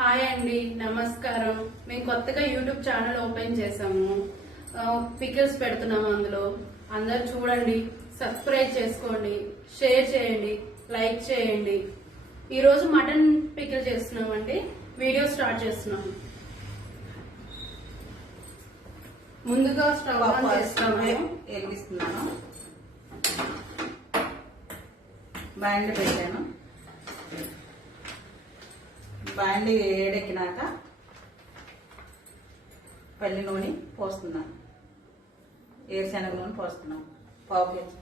Hi అండి నమస్కారం. మేము కొత్తగా యూట్యూబ్ ఛానల్ ఓపెన్ చేసాము పికిల్స్ పెడుతున్నాము అందులో. అందరు చూడండి సబ్స్క్రైబ్ చేసుకోండి షేర్ చేయండి లైక్ చేయండి. ఈ రోజు మటన్ పికిల్ చేస్తున్నామండి. వీడియో స్టార్ట్ చేస్తున్నాము ముందుగా స్టవ్ ఆన్ చేస్తున్నాము. వెలిగిస్తున్నాను బాండి పెట్టాను. బాండి వేడెక్కినాక పల్లి నూనె పోస్తున్నాను. ఏరుశనగ నూనె పోస్తున్నాను. పావు కేజీ.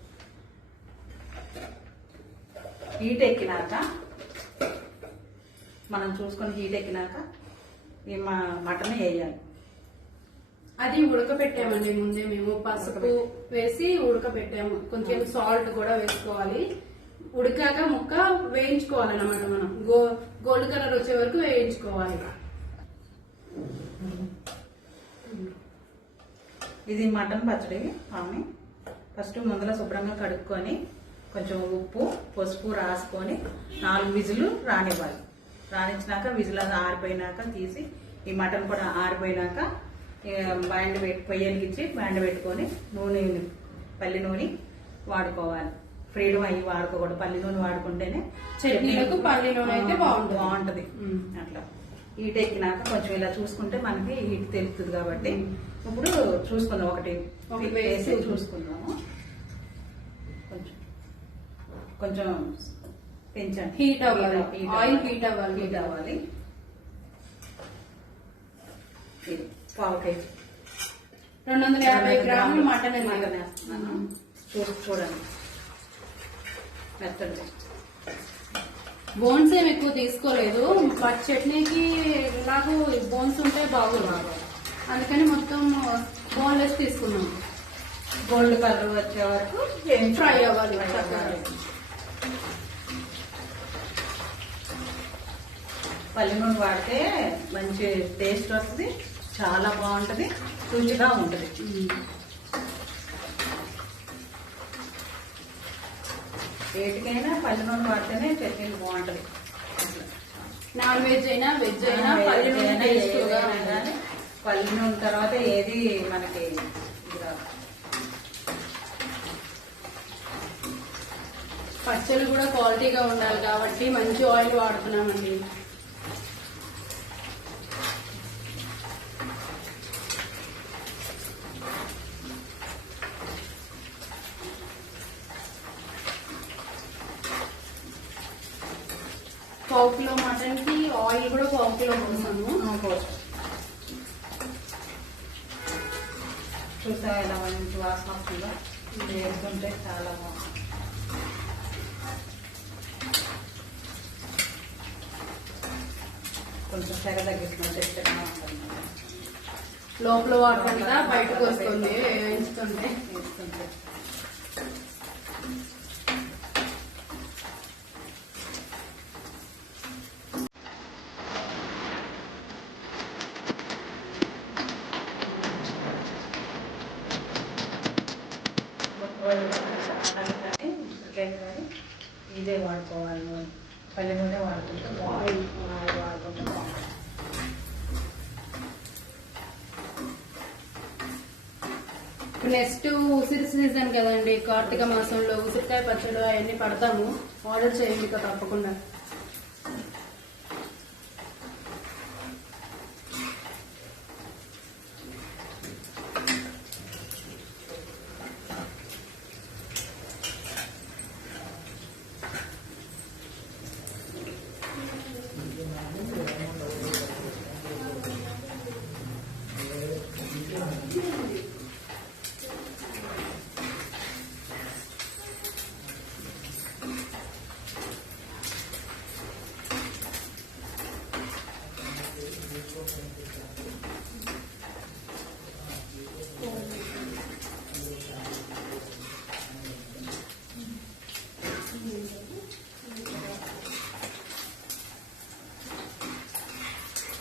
హీట్ ఎక్కినాక మనం చూసుకొని హీట్ ఎక్కినాక ఈ మ- మటన్ వేయాలి. అది ఉడకబెట్టామండి ముందే మేము పసుపు వేసి ఉడకబెట్టాము. కొంచెం సాల్ట్ కూడా వేసుకోవాలి. ఉడికాక ముక్క వేయించుకోవాలన్నమాట మనం. గో గోల్డ్ కలర్ వచ్చే వరకు వేయించుకోవాలి. ఇది మటన్ పచ్చడి ఆమె. ఫస్ట్ ముందర శుభ్రంగా కడుక్కొని కొంచెం ఉప్పు పసుపు రాసుకొని నాలుగు విజులు రానివ్వాలి. రాణించినాక విజులు అది ఆరిపోయినాక తీసి ఈ మటన్ కూడా ఆరిపోయినాక బ్యాండ్ పెట్టి పొయ్యలిగిచ్చి బ్యాండ్ పెట్టుకొని నూనె పల్లి నూనె వాడుకోవాలి. ఫ్రీడమ్ అయ్యి వాడుకోకూడదు. పల్లి నూనె వాడుకుంటేనే చట్నీలకు పల్లి నూనె అయితే బాగుంటుంది. బాగుంటది. అట్లా. హీట్ ఎక్కినాక కొంచెం ఇలా చూసుకుంటే మనకి హీట్ తెలుస్తుంది కాబట్టి. ఇప్పుడు చూసుకుందాం. ఒకటి వేసి చూసుకుందాము. కొంచెం కొంచెం పెంచండి. హీట్ అవ్వాలి. హీట్ ఆయిల్ హీట్ అవ్వాలి. హీట్ అవ్వాలి. పావు కేజీ. రెండు వందల యాభై గ్రాములు మటన్ మటన్ వేస్తున్నాను. చూడండి. మెత్తగా బోన్స్ ఏమి ఎక్కువ తీసుకోలేదు బట్ చట్నీకి నాకు బోన్స్ ఉంటే బాగుంది అందుకని మొత్తం బోన్లెస్ తీసుకున్నాం గోల్డ్ కలర్ వచ్చే వరకు. ఫ్రై అవ్వాలి ఫ్రై చక్కగా. అవ్వాలి. పల్లి నూనె వాడితే మంచి టేస్ట్ వస్తుంది చాలా బాగుంటది రుచిగా ఉంటది వేటికైనా పల్లి నూనె వాడితేనే చట్నీలు బాగుంటది. నాన్ వెజ్ అయినా వెజ్ అయినా పల్లి నూనె కానీ పల్లి నూనె తర్వాత ఏది మనకి. పచ్చళ్ళు కూడా క్వాలిటీగా ఉండాలి కాబట్టి మంచి ఆయిల్ వాడుతున్నామండి పావు కిలో మటన్కి ఆయిల్ కూడా పావు కిలో పోసాము. చూసా ఎలా మంచి వాసన వస్తుందో? ఇది వేస్తుంటే చాలా బాగుంది. కొంచెం తెగ తగ్గిస్తున్నాం చెట్టు ఉంటుంది లోపల వాటర్ బయటకు వస్తుంది వేయించుతుంటే వేస్తుంటే. ఇదే వాడుకోవాలి. పల్లె నూనె వాడుకుంటే బాగుంది వాడుకుంటే బాగుంది నెక్స్ట్ ఉసిరి సీజన్ కదండి. కార్తీక మాసంలో ఉసిరికాయ పచ్చడి అవన్నీ పడతాము. ఆర్డర్ చేయండి ఇక తప్పకుండా.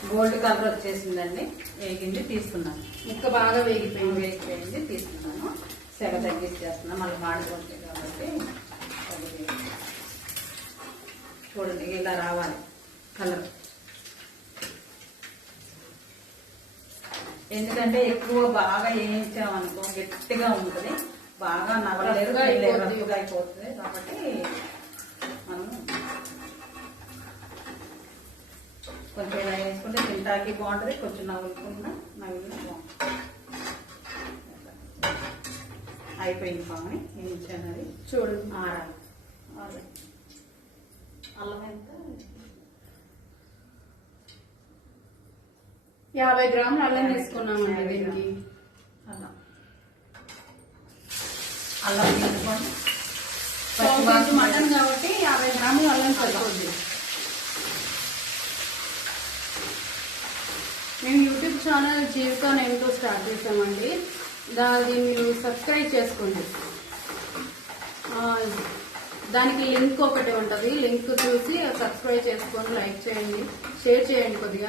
గోల్డ్ కలర్ వచ్చేసిందండి. వేగింది తీసుకున్నాను. ముక్క బాగా వేగిపోయింది వేగిపోయింది తీసుకున్నాను. సెగ తగ్గించేస్తున్నాను మళ్ళీ మాడిపోతుంది కాబట్టి చూడండి ఇలా రావాలి కలర్. ఎందుకంటే ఎక్కువ బాగా వేయించామనుకో గట్టిగా ఉంటుంది. బాగా నవ్వలేదు అయిపోతుంది. కాబట్టి కొంచెం ఇలా వేసుకుంటే తింటాకి బాగుంటుంది. కొంచెం నవ్వులుకుండా నవ్వులు బాగుంటుంది. అయిపోయింది పామని. వేయించాను అది చూడండి ఆరాలి. అల్లం ఎంత? యాభై గ్రాములు అల్లం తీసుకున్నామండి దీనికి. అల్లం. అల్లం కేజీ మటన్ కాబట్టి యాభై గ్రాములు అల్లం సరిపోద్ది మేము యూట్యూబ్ ఛానల్ జీవితం ఏంటో స్టార్ట్ చేసామండి దాన్ని మీరు సబ్స్క్రైబ్ చేసుకోండి. దానికి లింక్ ఒకటి ఉంటుంది. లింక్ చూసి సబ్స్క్రైబ్ చేసుకొని లైక్ చేయండి. షేర్ చేయండి కొద్దిగా.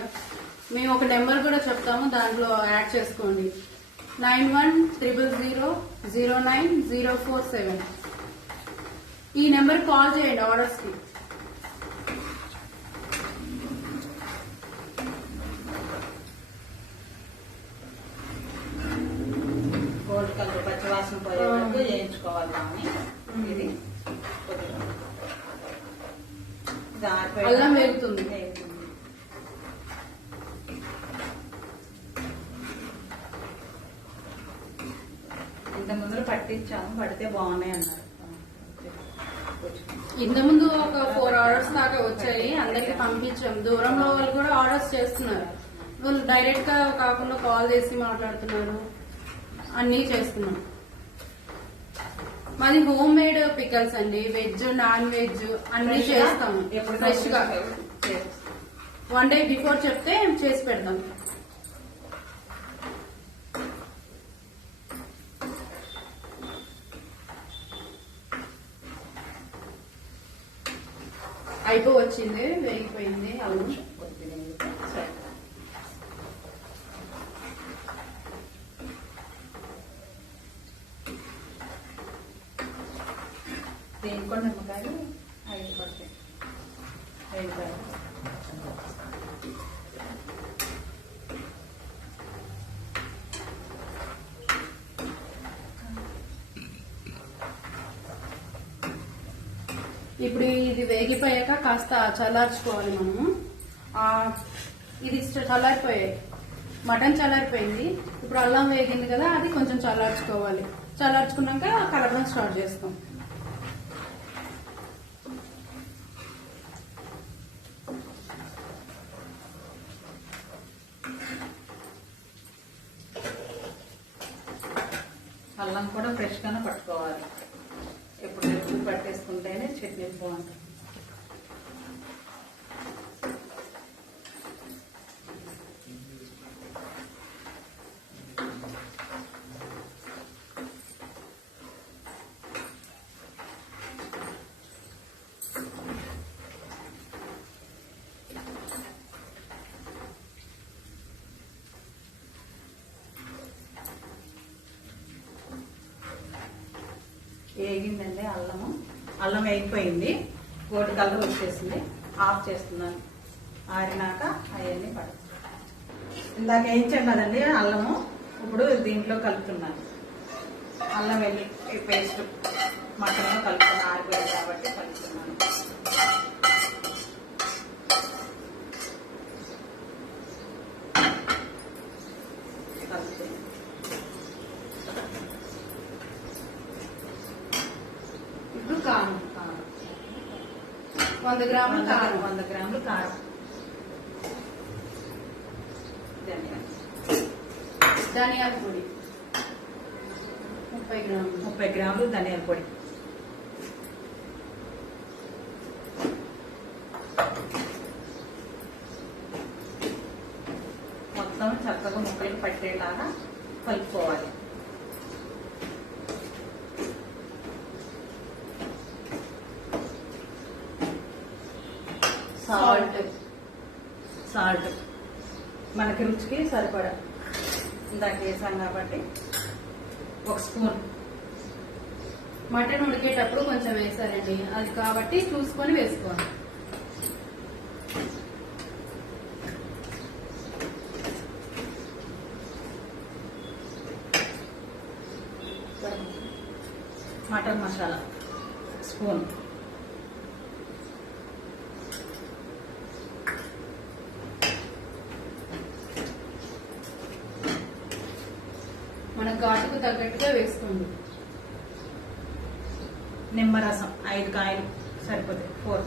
మేము ఒక నెంబర్ కూడా చెప్తాము. దాంట్లో యాడ్ చేసుకోండి. Nine one triple zero zero nine zero four seven. ఈ నెంబర్ కాల్ చేయండి ఆర్డర్స్కి గోల్డ్ కలర్ పచ్చివాసన పోయే వరకు వేయించుకోవాలి దాన్ని ఇది కొద్దిగా ఇది ఆరిపోయి- అల్లం వేగుతుంది. ఇంత ముందు పట్టించాము పడితే బాగున్నాయి అన్నారు. ఇంతకుముందు ఒక ఫోర్ ఆర్డర్స్ దాకా వచ్చాయి అందరికి పంపించాం. దూరంలో వాళ్ళు కూడా ఆర్డర్స్ చేస్తున్నారు. వాళ్ళు డైరెక్ట్గా కాకుండా కాల్ చేసి మాట్లాడుతున్నారు. అన్నీ చేస్తున్నాం మాది హోమ్ మేడ్ పికల్స్ అండి. వెజ్ నాన్ వెజ్ అన్ని చేస్తాము. ఎప్పుడు ఫ్రెష్గా. చేస్తాం. వన్ డే బిఫోర్ చెప్తే చేసి పెడతాం. అయిపో వచ్చింది వేగిపోయింది అల్లం సరే. దీనికి కూడా నిమ్మకాయలు ఐదు పడతాయి ఐదు కాయలు ఇప్పుడు ఇది వేగిపోయాక కాస్త చల్లార్చుకోవాలి మనము. ఇది చల్లారిపోయాయి మటన్ చల్లారిపోయింది. ఇప్పుడు అల్లం వేగింది కదా అది కొంచెం చల్లార్చుకోవాలి. చల్లార్చుకున్నాక కలపడం స్టార్ట్ చేస్తాం అల్లం కూడా ఫ్రెష్ గానే పట్టుకోవాలి ఎప్పుడు ఎప్పుడు పట్టేసుకుంటేనే చట్నీ బాగుంటుంది వేగిందండి అల్లము. అల్లం వేగిపోయింది. గోటి కలర్ వచ్చేసింది. ఆఫ్ చేస్తున్నాను. ఆరినాక అవన్నీ పడ ఇందాక వేయించాం కదండి అల్లము. ఇప్పుడు దీంట్లో కలుపుతున్నాను. అల్లం వెళ్ళి పేస్ట్ మటన్లో కలుపుతున్నాను ఆరిపోయింది కాబట్టి కలుపుతున్నాను. కలుపుతున్నాను ఇప్పుడు కారం కారం. వంద గ్రాములు కారు కారం వంద గ్రాములు కారం. ధనియాల పొడి. ముప్పై గ్రాములు. ముప్పై గ్రాములు ధనియాల పొడి. మొత్తం చక్కగా ముక్కలకు పట్టేలాగా కలుపుకోవాలి సాల్ట్ సాల్ట్ మనకి రుచికి సరిపడా చేశాం కాబట్టి ఒక స్పూన్. మటన్ ఉడికేటప్పుడు కొంచెం వేసారండి అది కాబట్టి చూసుకొని వేసుకోవాలి మటన్ మసాలా స్పూన్ మన ఘాటుకు తగ్గట్టుగా వేసుకోండి నిమ్మరసం ఐదు కాయలు సరిపోతాయి. ఫోర్.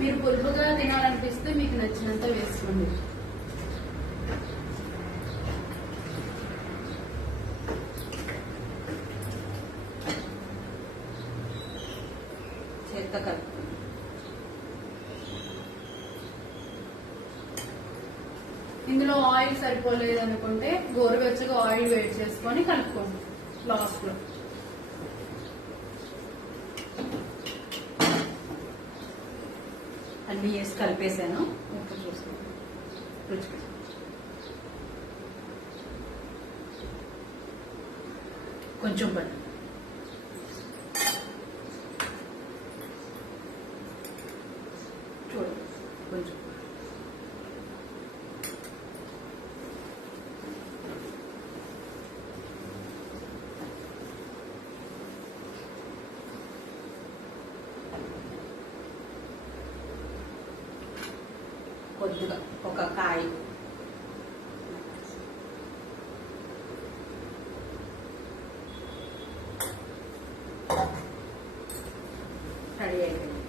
మీరు పులుపుగా తినాలనిపిస్తే మీకు నచ్చినంత వేసుకోండి. ఇందులో ఆయిల్ సరిపోలేదు అనుకుంటే గోరువెచ్చగా ఆయిల్ వేడి చేసుకొని కలుపుకోండి లాస్ట్లో. అన్నీ వేసి కలిపేసాను. ఉప్పు చూసుకోండి. రుచికి. కొంచెం పట్టు చూడు కొంచెం కొద్దిగా ఒక కాయ రెడీ అయిపోయింది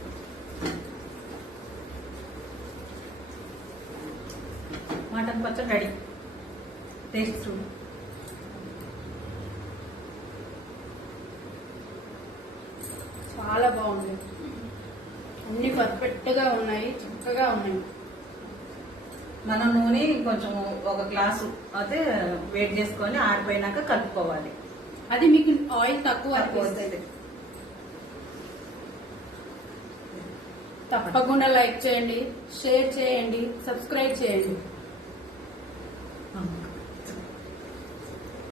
మటన్ పచ్చడి రెడీ టేస్ట్ చూడు చాలా బాగుంది. అన్ని పర్ఫెక్ట్గా ఉన్నాయి చక్కగా ఉన్నాయి. మన నూనె కొంచెం ఒక గ్లాసు అయితే వేడి చేసుకొని ఆరిపోయినాక కలుపుకోవాలి. అది మీకు ఆయిల్ తక్కువ అనిపిస్తుంది. తప్పకుండా లైక్ చేయండి షేర్ చేయండి సబ్స్క్రైబ్ చేయండి.